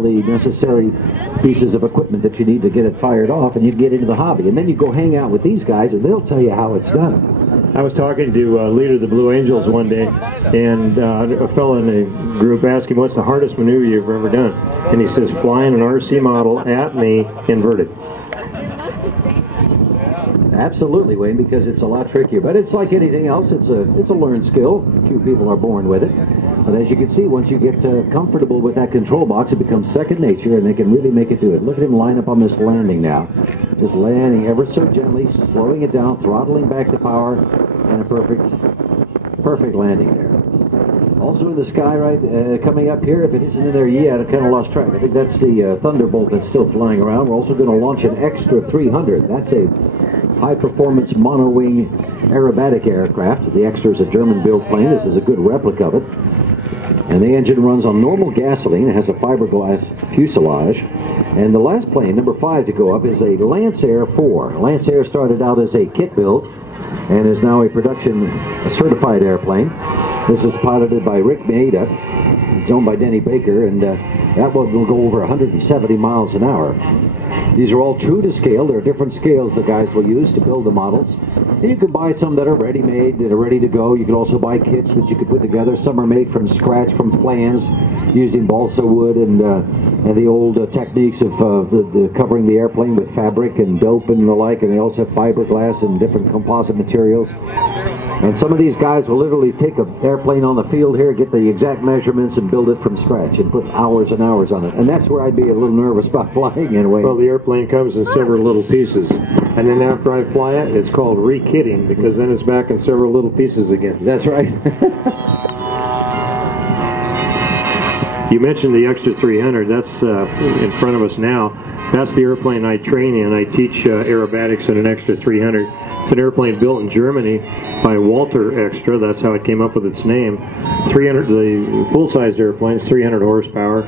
all the necessary pieces of equipment that you need to get it fired off, and you get into the hobby. And then you go hang out with these guys, and they'll tell you how it's done. I was talking to a leader of the Blue Angels one day, and a fellow in the group asked him, what's the hardest maneuver you've ever done? And he says, flying an RC model at me inverted. Absolutely, Wayne, because it's a lot trickier. But it's like anything else. It's a learned skill. Few people are born with it. But as you can see, once you get comfortable with that control box, it becomes second nature, and they can really make it do it. Look at him line up on this landing now. Just landing ever so gently, slowing it down, throttling back the power, and a perfect landing there. Also in the sky, right, coming up here, if it isn't in there yet, I kind of lost track. I think that's the Thunderbolt that's still flying around. We're also going to launch an Extra 300. That's a high-performance mono-wing aerobatic aircraft. The Extra is a German-built plane. This is a good replica of it. And the engine runs on normal gasoline. It has a fiberglass fuselage. And the last plane, number 5 to go up, is a Lancer 4. Lancer started out as a kit build and is now a certified airplane. This is piloted by Rick Madera. It's owned by Denny Baker, and that one will go over 170 miles an hour. These are all true to scale. There are different scales the guys will use to build the models. And you can buy some that are ready-made, that are ready to go. You can also buy kits that you can put together. Some are made from scratch, from plans, using balsa wood and the old techniques of the covering the airplane with fabric and dope and the like. And they also have fiberglass and different composite materials. And some of these guys will literally take an airplane on the field here, get the exact measurements, and build it from scratch and put hours and hours on it. And that's where I'd be a little nervous about flying in a way. Well, the airplane comes in several little pieces. And then after I fly it, it's called re-kitting, because then it's back in several little pieces again. That's right. You mentioned the Extra 300. That's in front of us now. That's the airplane I train in. I teach aerobatics in an Extra 300. It's an airplane built in Germany by Walter Extra. That's how it came up with its name. 300. The full-sized airplane is 300 horsepower.